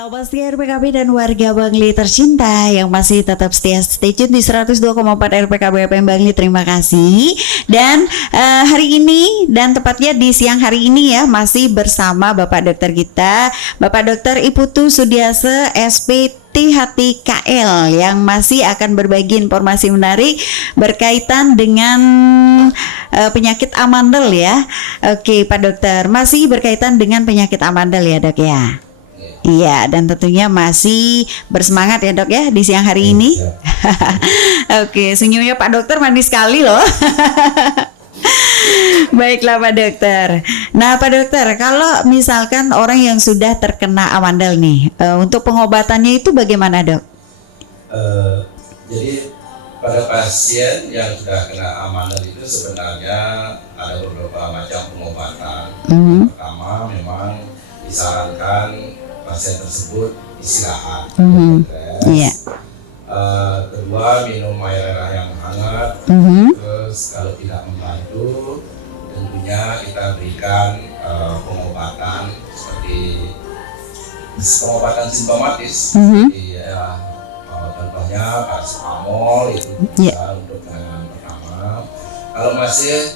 Sahabat setia RPKB dan warga Bangli tercinta yang masih tetap setia stay tune di 102,4 RPKB FM Bangli, terima kasih. Dan hari ini dan tepatnya di siang hari ini ya masih bersama Bapak Dokter kita, Bapak Dokter Iputu Sudiase SPTHT KL yang masih akan berbagi informasi menarik berkaitan dengan penyakit amandel ya. Oke Pak Dokter, masih berkaitan dengan penyakit amandel ya Dok ya. Iya, dan tentunya masih bersemangat ya Dok ya di siang hari ini. Oke, senyumnya Pak Dokter manis sekali loh. Baiklah Pak Dokter. Nah Pak Dokter, kalau misalkan orang yang sudah terkena amandel nih, untuk pengobatannya itu bagaimana Dok? Jadi pada pasien yang sudah kena amandel itu sebenarnya ada beberapa macam pengobatan. Pertama memang disarankan pasien tersebut istirahat, kedua minum air yang hangat, terus kalau tidak membantu tentunya kita berikan pengobatan seperti pengobatan simptomatis, contohnya paracetamol itu bisa untuk penanganan pertama. Kalau masih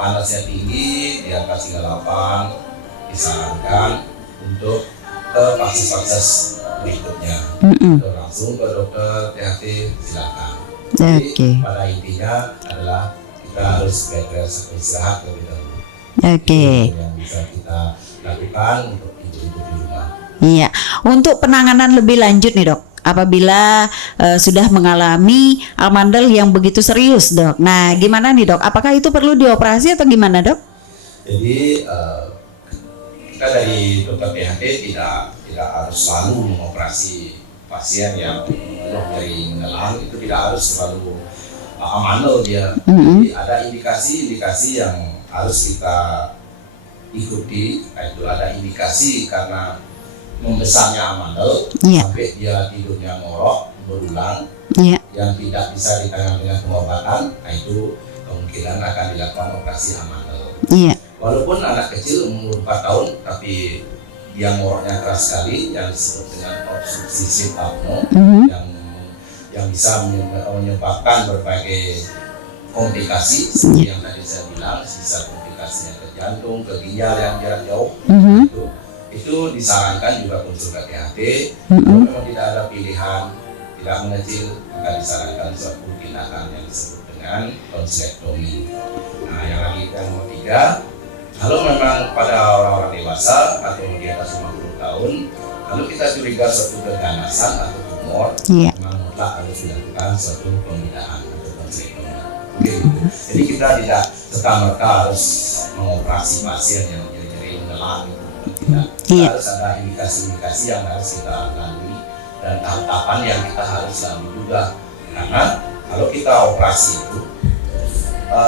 panasnya tinggi di atas 38 disarankan untuk ke fase-fase berikutnya, langsung ke dokter THT silakan. Jadi pada intinya adalah kita harus bed rest atau istirahat lebih dahulu. Yang bisa kita lakukan untuk ibu-ibu di rumah. Iya, untuk penanganan lebih lanjut nih Dok, apabila sudah mengalami amandel yang begitu serius Dok. Nah, gimana nih Dok? Apakah itu perlu dioperasi atau gimana Dok? Jadi kita dari dokter THT tidak harus selalu mengoperasi pasien yang penuh dari menelan, itu tidak harus selalu amandel dia. Jadi ada indikasi-indikasi yang harus kita ikuti, yaitu ada indikasi karena membesarnya amandel sampai dia tidurnya ngorok berulang yang tidak bisa ditangani dengan pengobatan, nah itu kemungkinan akan dilakukan operasi amandel. Walaupun anak kecil umur 4 tahun tapi dia ngoroknya keras sekali, yang disebut dengan obstruksi sleep apnea, yang bisa menyebabkan berbagai komplikasi seperti yang tadi saya bilang, bisa komplikasinya ke jantung, ke ginjal yang jarak jauh, itu disarankan juga konsul ke THT. Kalau memang tidak ada pilihan, tidak mengecil, maka disarankan suatu tindakan yang disebut dengan tonsilektomi. Nah, yang nomor 3, kalau memang pada orang-orang dewasa atau di atas 50 tahun, kalau kita curiga suatu keganasan atau tumor, memang mutlak harus dilakukan suatu pembinaan atau konseling. Jadi kita tidak serta-merta harus mengoperasi pasien yang jadi menelan, tidak. Harus ada indikasi-indikasi yang harus kita lalui dan tahapan yang kita harus lalui juga. Karena kalau kita operasi itu,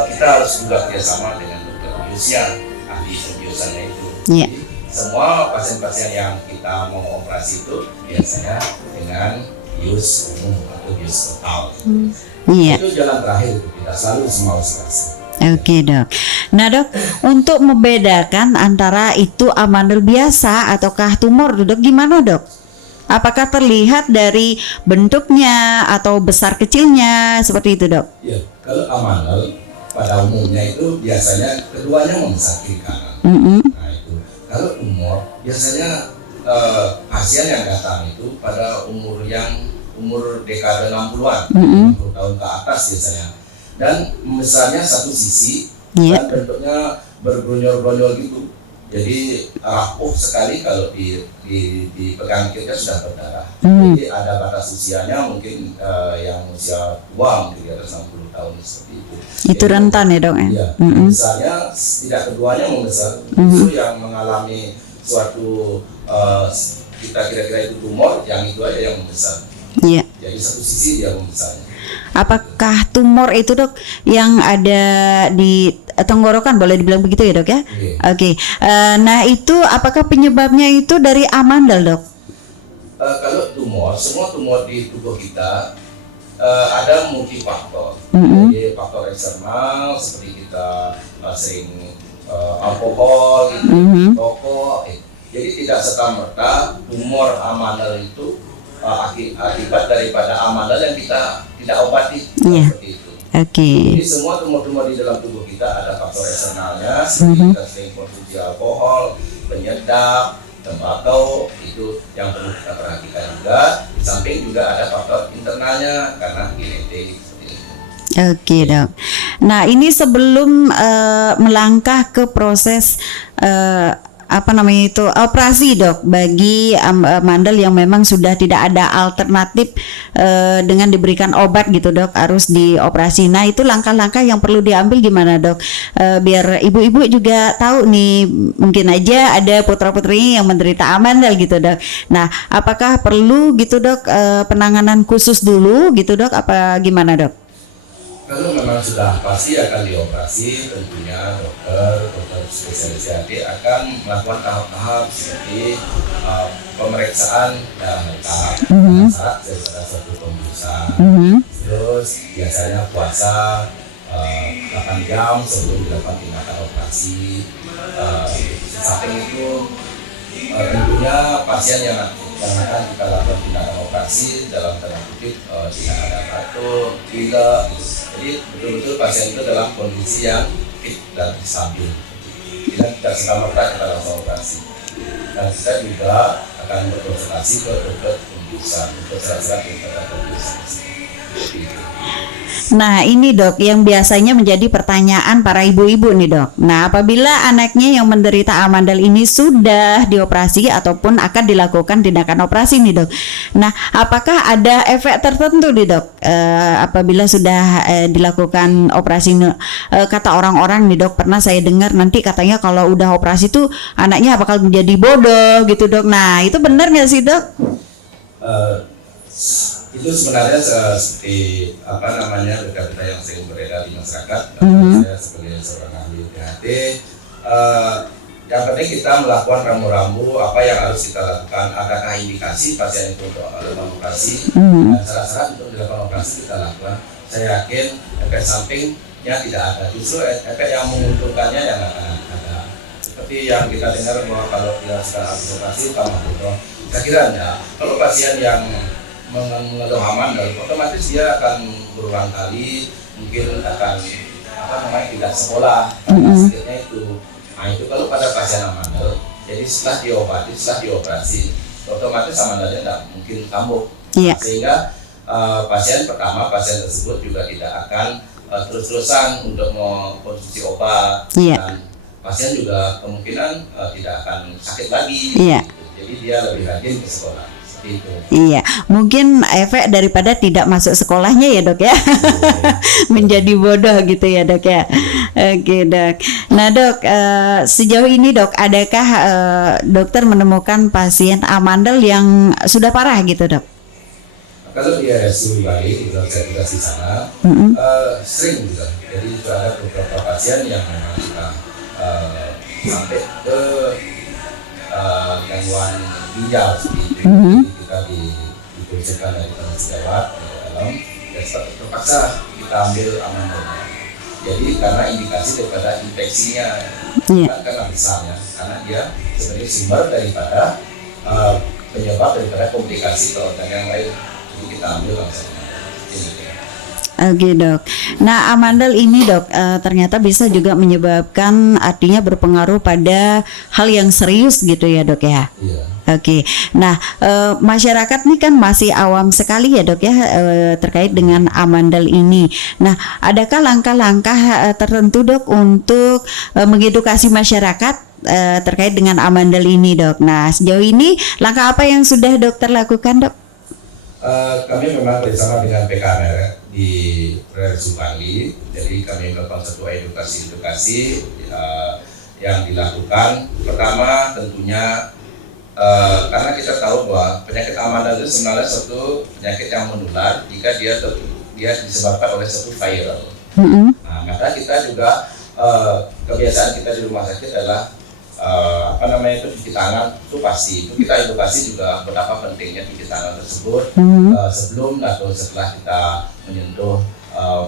kita harus juga kerjasama dengan dokter biusnya, ahli pembiusannya itu. Jadi semua pasien-pasien yang kita mau operasi itu biasanya dengan bius umum atau bius total. Itu jalan terakhir, itu tidak selalu semua operasi. Oke Dok. Nah Dok, untuk membedakan antara itu amandel biasa ataukah tumor Dok, gimana Dok? Apakah terlihat dari bentuknya atau besar kecilnya seperti itu Dok? Ya, kalau amandel pada umumnya itu biasanya keduanya membesar kiri kanan. Nah itu. Kalau tumor biasanya pasien yang datang itu pada umur dekade 60-an, 60 tahun ke atas biasanya, dan membesarnya satu sisi dan bentuknya berbronyol-bronyol gitu. Jadi rapuh sekali, kalau dipegang kita sudah berdarah. Jadi ada batas usianya, mungkin yang usia tua mungkin di atas 60 tahun seperti itu. Itu jadi, rentan ya Dok? Iya, besarnya tidak keduanya membesar. Justru yang mengalami suatu kita kira-kira itu tumor, yang itu aja yang membesar. Jadi satu sisi dia membesarnya. Apakah tumor itu Dok yang ada di tenggorokan, boleh dibilang begitu ya Dok ya? Oke. Nah itu apakah penyebabnya itu dari amandel Dok? Kalau tumor, semua tumor di tubuh kita ada multifaktor. Jadi faktor eksternal seperti kita sering alkohol, rokok, Jadi tidak serta-merta tumor amandel itu akibat daripada amandel yang kita tidak obati. Iya. Seperti itu. Oke. Jadi semua tumor-tumor di dalam tubuh kita ada faktor eksternalnya, seperti kita sering konsumsi alkohol, penyedap, tembakau, itu yang perlu kita perhatikan juga. Di samping juga ada faktor internalnya karena genetik. Oke dok. Nah ini sebelum melangkah ke proses operasi dok bagi amandel yang memang sudah tidak ada alternatif dengan diberikan obat gitu dok, harus dioperasi. Nah itu langkah-langkah yang perlu diambil gimana dok? Biar ibu-ibu juga tahu nih, mungkin aja ada putra-putri yang menderita amandel gitu dok. Nah apakah perlu gitu dok penanganan khusus dulu gitu dok? Apa gimana dok? Kalau memang sudah pasti akan dioperasi, tentunya dokter spesialis hati akan melakukan tahap-tahap seperti pemeriksaan dan tahap syarat daripada suatu pemeriksaan. Terus biasanya puasa 8 jam sebelum dilakukan tindakan operasi. Samping itu tentunya pasien yang akan kita lakukan tindakan operasi dalam tanda kutip tidak ada batuk, pilek. Jadi betul-betul pasien itu dalam kondisi yang fit dan stabil. Tidak serta-merta kita langsung operasi. Dan kita juga akan berkonsultasi ke dokter pemeriksaan untuk syarat-syarat tindakan pemeriksaan. Nah ini dok yang biasanya menjadi pertanyaan para ibu-ibu nih dok. Nah apabila anaknya yang menderita amandel ini sudah dioperasi ataupun akan dilakukan tindakan operasi nih dok. Nah apakah ada efek tertentu nih dok apabila sudah dilakukan operasi? Kata orang-orang nih dok, pernah saya dengar nanti katanya kalau udah operasi tuh anaknya bakal menjadi bodoh gitu dok. Nah itu benar nggak sih dok? Itu sebenarnya seperti berita-berita yang sering beredar di masyarakat. Saya sebagai seorang ahli THT, yang penting kita melakukan rambu-rambu apa yang harus kita lakukan. Adakah indikasi pasien itu untuk melakukan operasi, dan syarat-syarat untuk dilakukan operasi kita lakukan. Saya yakin efek sampingnya tidak ada, justru efek yang menguntungkannya yang akan ada. Seperti yang kita dengar bahwa kalau dia sedang habis operasi tambah bodoh. Saya kira ya, kalau pasien yang mengeluh amandel, otomatis dia akan berulang kali mungkin akan tidak sekolah karena sakitnya itu. Nah itu kalau pada pasien amandel, jadi setelah diobati, setelah dioperasi, otomatis amandelnya tidak mungkin kambuh. Sehingga pasien tersebut juga tidak akan terus-terusan untuk mengkonsumsi obat, dan pasien juga kemungkinan tidak akan sakit lagi. Jadi dia lebih rajin ke sekolah. Itu. Iya, mungkin efek daripada tidak masuk sekolahnya ya dok ya, menjadi bodoh gitu ya dok ya. Oke dok. Nah dok, sejauh ini dok, adakah dokter menemukan pasien amandel yang sudah parah gitu dok? Kalau di RSU Bali, saya tugas di sana, sering juga. Jadi sudah ada beberapa pasien yang memang sudah sampai ke gangguan ginjal seperti itu. Kita dibersihkan dari tanah sejawat di dalam, dan terpaksa kita ambil amandelnya. Jadi karena indikasi daripada infeksinya, bukan karena besarnya, karena dia sebenarnya sumber daripada penyebab daripada komplikasi ke organ yang lain. Jadi kita ambil langsung. Oke dok. Nah amandel ini dok ternyata bisa juga menyebabkan, artinya berpengaruh pada hal yang serius gitu ya dok ya. Oke. Nah masyarakat ini kan masih awam sekali ya dok ya terkait dengan amandel ini. Nah adakah langkah-langkah tertentu dok untuk mengedukasi masyarakat terkait dengan amandel ini dok? Nah sejauh ini langkah apa yang sudah dokter lakukan dok? Kami memang bersama dengan PKR di RSU Bali, jadi kami melakukan satu edukasi yang dilakukan. Pertama tentunya karena kita tahu bahwa penyakit amandel itu sebenarnya suatu penyakit yang menular jika dia disebabkan oleh satu viral. Nah, maka kita juga kebiasaan kita di rumah sakit adalah cuci tangan itu pasti. Itu kita edukasi juga betapa pentingnya cuci tangan tersebut sebelum atau setelah kita menyentuh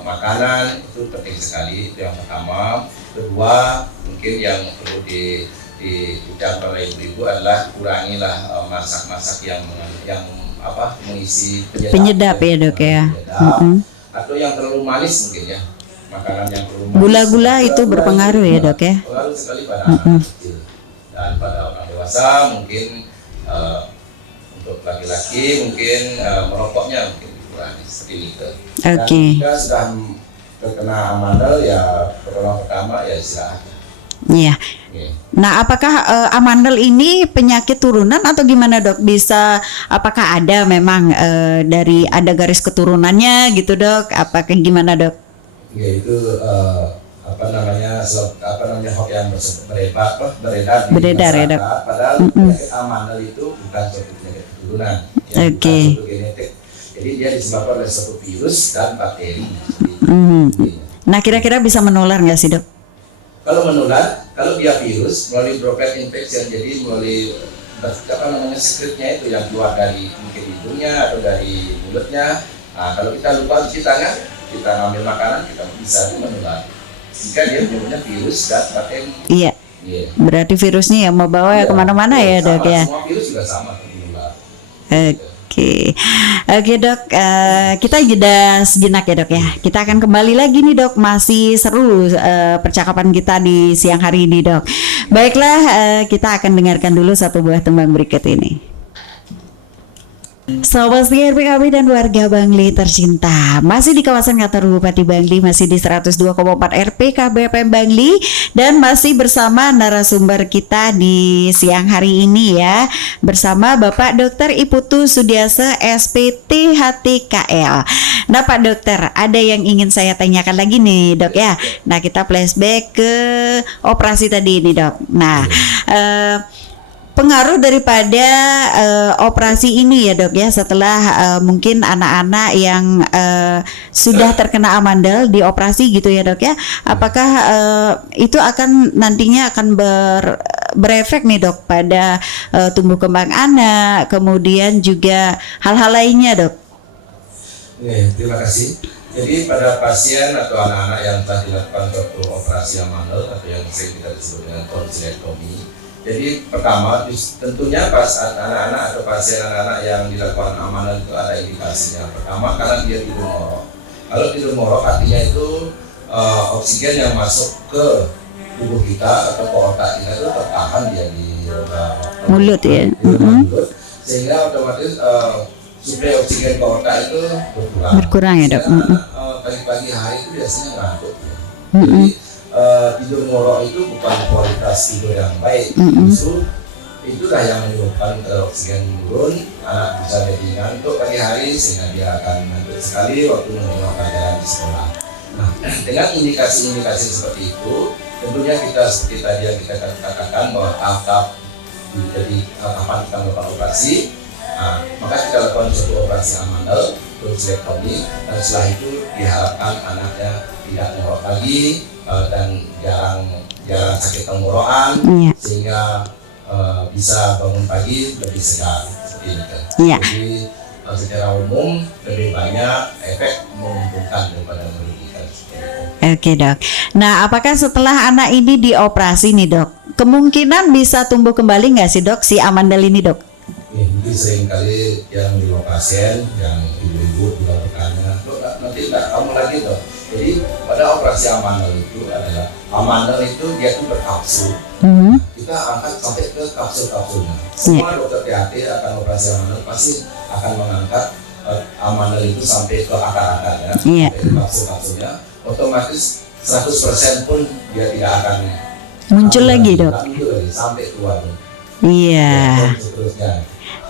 makanan, itu penting sekali. Itu yang pertama. Kedua, mungkin yang perlu diucapkan oleh ibu-ibu adalah kurangilah masak-masak yang mengisi Penyedap ya dok ya. Atau yang terlalu manis mungkin ya, makanan yang terlalu manis. Gula-gula itu berpengaruh ya dok ya. Pengaruh sekali pada anak kecil dan pada orang dewasa mungkin untuk laki-laki mungkin merokoknya mungkin dikurangi seperti itu. Dan jika sudah terkena amandel ya pertolongan pertama ya istirahat. Iya. Nah, apakah amandel ini penyakit turunan atau gimana dok? Bisa, apakah ada memang dari ada garis keturunannya gitu dok? Apakah gimana dok? Ya itu hoax yang beredar di masyarakat. Padahal penyakit amandel itu bukan suatu penyakit keturunan, bukan suatu genetik. Jadi dia disebabkan oleh suatu virus dan bakteri. Nah, kira-kira bisa menular nggak sih dok? Kalau menular, kalau dia virus melalui droplet infection, jadi melalui sekretnya itu yang keluar dari mungkin hidungnya atau dari mulutnya. Nah, kalau kita lupa cuci tangan, kita ngambil makanan, kita bisa menular. Jika dia punya virus dan bakteri. Iya. Berarti virusnya yang membawa kemana-mana ya dok ya. Semua virus juga sama menular. Oke dok, kita jeda sejenak ya dok ya. Kita akan kembali lagi nih dok, masih seru percakapan kita di siang hari ini dok. Baiklah, kita akan dengarkan dulu satu buah tembang berikut ini. Sobat setia RPKB dan warga Bangli tercinta, masih di kawasan kantor Bupati Bangli, masih di 102,4 RPKB FM Bangli, dan masih bersama narasumber kita di siang hari ini ya, bersama Bapak Dr. Iputu Sudiasa SPT HTKL. Nah Pak Dokter, ada yang ingin saya tanyakan lagi nih dok ya. Nah kita flashback ke operasi tadi ini dok. Nah pengaruh daripada operasi ini ya dok ya, setelah mungkin anak-anak yang sudah terkena amandel dioperasi gitu ya dok ya, apakah itu akan nantinya akan berefek nih dok pada tumbuh kembang anak, kemudian juga hal-hal lainnya dok? Terima kasih. Jadi pada pasien atau anak-anak yang telah dilakukan suatu operasi amandel atau yang sering kita sebut dengan tonsilektomi, jadi pertama tentunya pas anak-anak atau pasien anak-anak yang dilakukan amandel itu ada indikasinya. Pertama karena dia tidur ngorok. Kalau tidur ngorok artinya itu oksigen yang masuk ke tubuh kita atau ke otak kita itu tertahan dia di mulut ya. Mulut, sehingga otomatis suplai oksigen ke otak itu berkurang ya dok. Pagi-pagi hari itu biasanya ngantuk ya. Jadi tidur ngorok itu bukan kualitas tidur yang baik, justru itulah yang menyebabkan oksigen menurun, anak bisa jadi ngantuk pagi hari sehingga dia akan ngantuk sekali waktu menerima pelajaran di sekolah. Nah, dengan indikasi-indikasi seperti itu, tentunya kita seperti tadi yang kita katakan bahwa tahap jadi kapan kita melakukan operasi, maka kita lakukan suatu operasi amandel, tonsilektomi, dan setelah itu diharapkan anaknya tidak ngorok lagi dan jarang sakit tenggorokan, sehingga bisa bangun pagi lebih segar seperti itu. Jadi secara umum lebih banyak efek menguntungkan daripada merugikan. Oke dok. Nah apakah setelah anak ini dioperasi nih dok, kemungkinan bisa tumbuh kembali nggak sih dok si amandel ini dok? Mungkin seringkali yang di pasien yang ibu-ibu juga bertanya, dok nanti nggak kamu lagi dok. Jadi pada operasi amandel itu adalah amandel itu dia tuh berkapsul. Kita angkat sampai ke kapsul-kapsulnya. Semua dokter THT akan operasi amandel pasti akan mengangkat amandel itu sampai ke akar-akarnya, sampai ke kapsul-kapsulnya. Otomatis 100% pun dia tidak akan muncul lagi dok. Muncul lagi sampai keluar. Iya.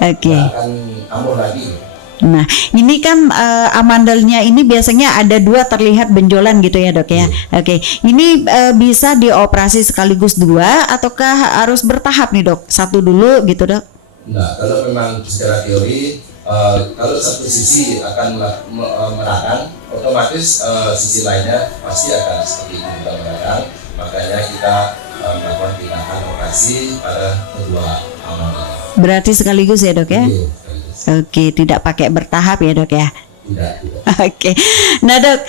Oke. Akan kambuh lagi. Nah, ini kan amandelnya ini biasanya ada dua terlihat benjolan gitu ya dok ya. Oke, ini bisa dioperasi sekaligus dua ataukah harus bertahap nih dok? Satu dulu gitu dok? Nah, kalau memang secara teori, kalau satu sisi akan meradang, otomatis sisi lainnya pasti akan seperti itu juga meradang. Makanya kita melakukan tindakan operasi pada kedua amandel. Berarti sekaligus ya dok ya? Oke, tidak pakai bertahap ya dok ya? Tidak. Oke, nah dok,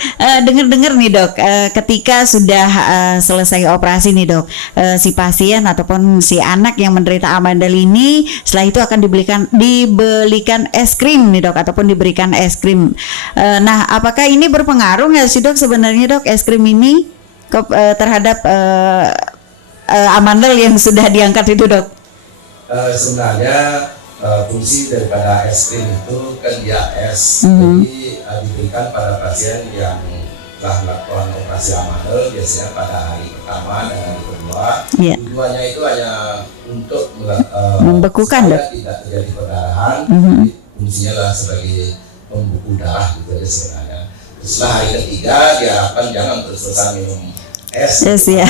dengar-dengar nih dok, ketika sudah selesai operasi nih dok, si pasien ataupun si anak yang menderita amandel ini, setelah itu akan dibelikan es krim nih dok, ataupun diberikan es krim. Nah, apakah ini berpengaruh nggak sih dok sebenarnya dok, es krim ini terhadap amandel yang sudah diangkat itu dok? Sebenarnya fungsi daripada es krim itu kan dia es, jadi diberikan pada pasien yang telah melakukan operasi amandel biasanya pada hari pertama dan hari kedua. Tujuannya itu hanya untuk membekukan supaya tidak terjadi perdarahan. Fungsinya lah sebagai pembuku darah gitu aja sebenarnya. Setelah hari ketiga diharapkan jangan terus-terusan minum es. Yes, ya.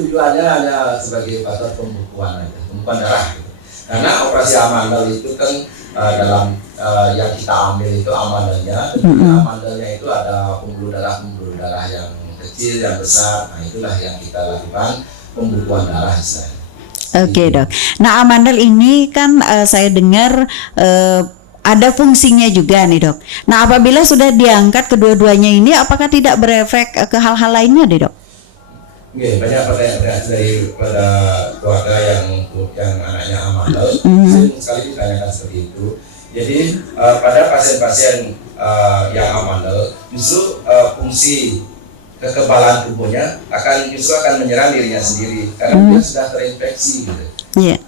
Tujuannya hanya sebagai faktor pembukuan aja, pembukuan darah gitu. Karena operasi amandel itu kan dalam yang kita ambil itu amandelnya, amandelnya itu ada pembuluh darah yang kecil, yang besar. Nah itulah yang kita lakukan pembukuan darah istilahnya. Oke dok. Nah amandel ini kan saya dengar ada fungsinya juga nih dok. Nah apabila sudah diangkat kedua-duanya ini, apakah tidak berefek ke hal-hal lainnya deh dok? Oke, banyak pertanyaan daripada keluarga yang anaknya amandel, sering sekali ditanyakan seperti itu. Jadi pada pasien-pasien yang amandel, justru fungsi kekebalan tubuhnya akan menyerang dirinya sendiri karena dia sudah terinfeksi gitu.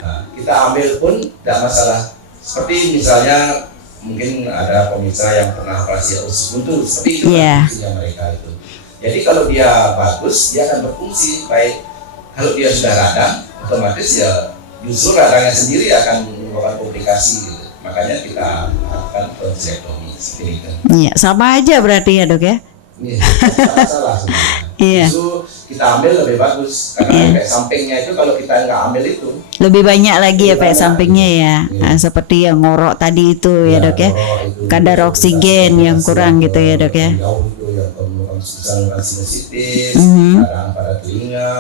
Nah, kita ambil pun tidak masalah. Seperti misalnya mungkin ada pemirsa yang pernah operasi usus buntu, seperti itu fungsinya mereka itu. Jadi kalau dia bagus, dia akan berfungsi baik. Kalau dia sudah radang, otomatis ya justru radangnya sendiri akan menyebabkan komplikasi gitu. Makanya kita lakukan tonsilektomi seperti itu. Iya, sama aja berarti ya dok ya? Iya, tidak masalah sebenarnya. Justru kita ambil lebih bagus karena efek sampingnya itu kalau kita nggak ambil itu lebih banyak lagi ya efek sampingnya ya. Nah, seperti yang ngorok tadi itu ya dok ya, kadar oksigen yang kurang gitu ya dok ya. Saluran sinusitis, kadang pada telinga,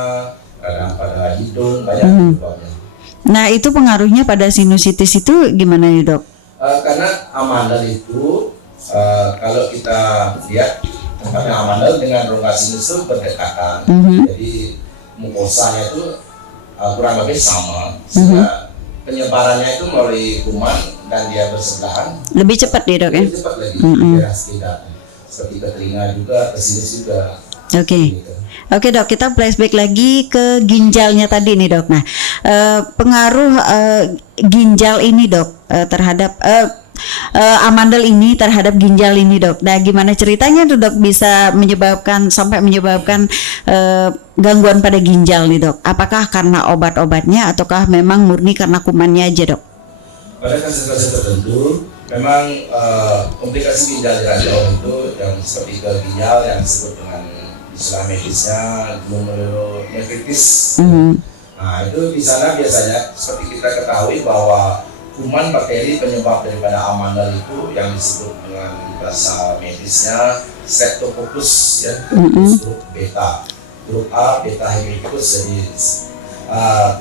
kadang pada hidung, banyak penyebabnya. Nah itu pengaruhnya pada sinusitis itu gimana nih dok? Karena amandel itu kalau kita lihat tempatnya amandel dengan rongga sinus itu berdekatan, jadi mukosanya itu kurang lebih sama, sehingga penyebarannya itu melalui kuman dan dia bersebelahan. Lebih cepat ya dok ya? Lebih cepat lagi, daerah sekitar. Seperti ke telinga juga, ke sinus juga. Oke dok, kita flashback lagi ke ginjalnya tadi nih dok. Nah, pengaruh ginjal ini dok terhadap amandel ini terhadap ginjal ini dok. Nah, gimana ceritanya tuh dok bisa sampai menyebabkan gangguan pada ginjal nih dok? Apakah karena obat-obatnya ataukah memang murni karena kumannya aja dok? Pada kasus-kasus tertentu memang komplikasi ginjal radang itu yang seperti ke ginjal yang disebut dengan istilah medisnya glomerulonefritis. Nah itu di sana biasanya seperti kita ketahui bahwa kuman bakteri penyebab daripada amandel itu yang disebut dengan bahasa medisnya Streptococcus ya, grup beta, grup A beta hemicrus. Jadi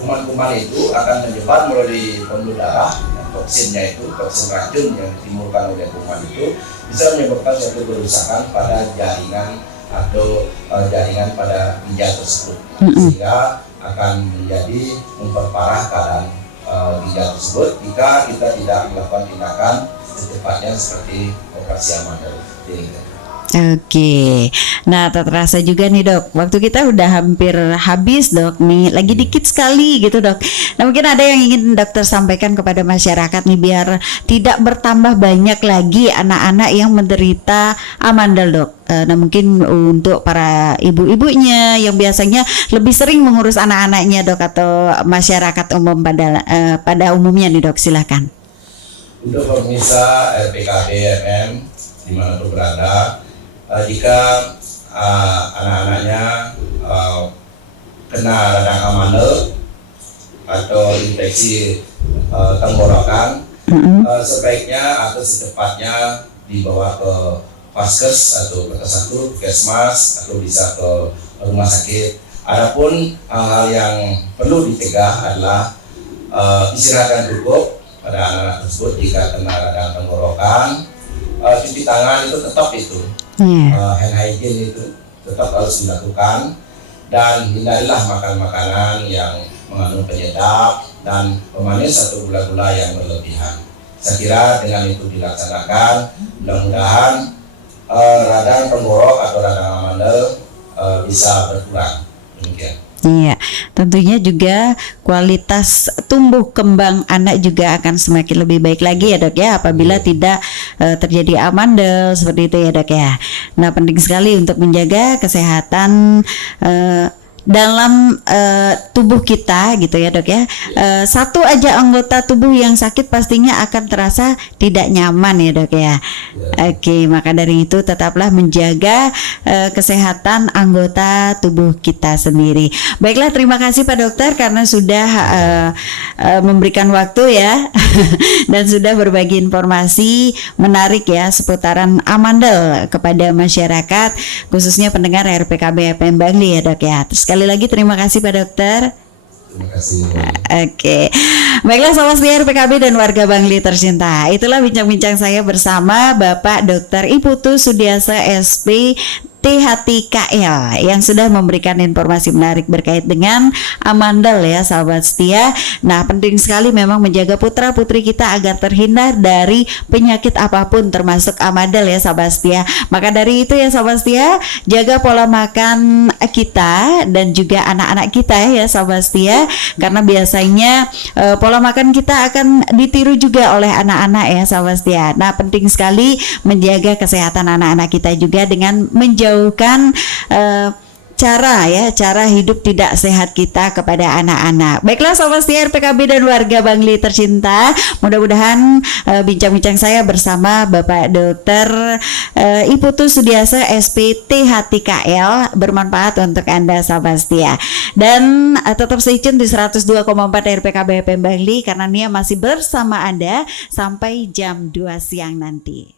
kuman-kuman itu akan menyebar melalui pembuluh darah. Toksinnya itu, toksin racun yang ditimbulkan oleh kuman itu bisa menyebabkan suatu kerusakan pada jaringan atau jaringan pada ginjal tersebut, sehingga akan menjadi memperparah keadaan ginjal tersebut jika kita tidak melakukan tindakan secepatnya seperti operasi amandel. Oke, nah tak terasa juga nih dok, waktu kita udah hampir habis dok nih, lagi dikit sekali gitu dok. Nah mungkin ada yang ingin dokter sampaikan kepada masyarakat nih biar tidak bertambah banyak lagi anak-anak yang menderita amandel dok. Nah mungkin untuk para ibu-ibunya yang biasanya lebih sering mengurus anak-anaknya dok atau masyarakat umum pada umumnya nih dok, silakan. Untuk pemirsa RPKB MM dimanapun berada, jika anak-anaknya kena radang amandel atau infeksi tenggorokan, sebaiknya atau secepatnya dibawa ke Vaskes atau ke satu Puskesmas atau bisa ke rumah sakit. Adapun hal yang perlu dicegah adalah istirahat yang cukup pada anak-anak tersebut jika kena radang tenggorokan. cuci tangan itu tetap itu, Iya. hand hygiene itu tetap harus dilakukan, dan hindarilah makan makanan yang mengandung penyedap dan pemanis atau gula-gula yang berlebihan. Saya kira dengan itu dilaksanakan, mudah-mudahan radang tenggorok atau radang amandel bisa berkurang. Demikian. Iya, tentunya juga kualitas tumbuh kembang anak juga akan semakin lebih baik lagi ya dok ya, apabila tidak terjadi amandel seperti itu ya dok ya. Nah, penting sekali untuk menjaga kesehatan dalam tubuh kita gitu ya dok ya. Satu aja anggota tubuh yang sakit pastinya akan terasa tidak nyaman ya dok ya. Oke, maka dari itu tetaplah menjaga kesehatan anggota tubuh kita sendiri. Baiklah, terima kasih Pak Dokter karena sudah memberikan waktu ya dan sudah berbagi informasi menarik ya seputaran amandel kepada masyarakat, khususnya pendengar RPKB FM Bangli ya dok ya. Sekali lagi terima kasih Pak Dokter. Terima kasih. Oke, baiklah sahabat setia RPKB dan warga Bangli tercinta, itulah bincang-bincang saya bersama Bapak Dr. Iputu Sudiasa SP THTKL yang sudah memberikan informasi menarik berkait dengan amandel ya sahabat setia. Nah, penting sekali memang menjaga putra putri kita agar terhindar dari penyakit apapun termasuk amandel ya sahabat setia. Maka dari itu ya sahabat setia, jaga pola makan kita dan juga anak-anak kita ya sahabat setia, karena biasanya pola makan kita akan ditiru juga oleh anak-anak ya sahabat setia. Nah, penting sekali menjaga kesehatan anak-anak kita juga dengan menjauhkan cara hidup tidak sehat kita kepada anak-anak. Baiklah sahabat setia RPKB dan warga Bangli tercinta, mudah-mudahan bincang-bincang saya bersama Bapak Dr. Iputu Sudiasa SP THTKL bermanfaat untuk Anda sahabat setia. Dan tetap stay tune di 102,4 RPKB FM Bangli karena Nia masih bersama Anda sampai jam 2 siang nanti.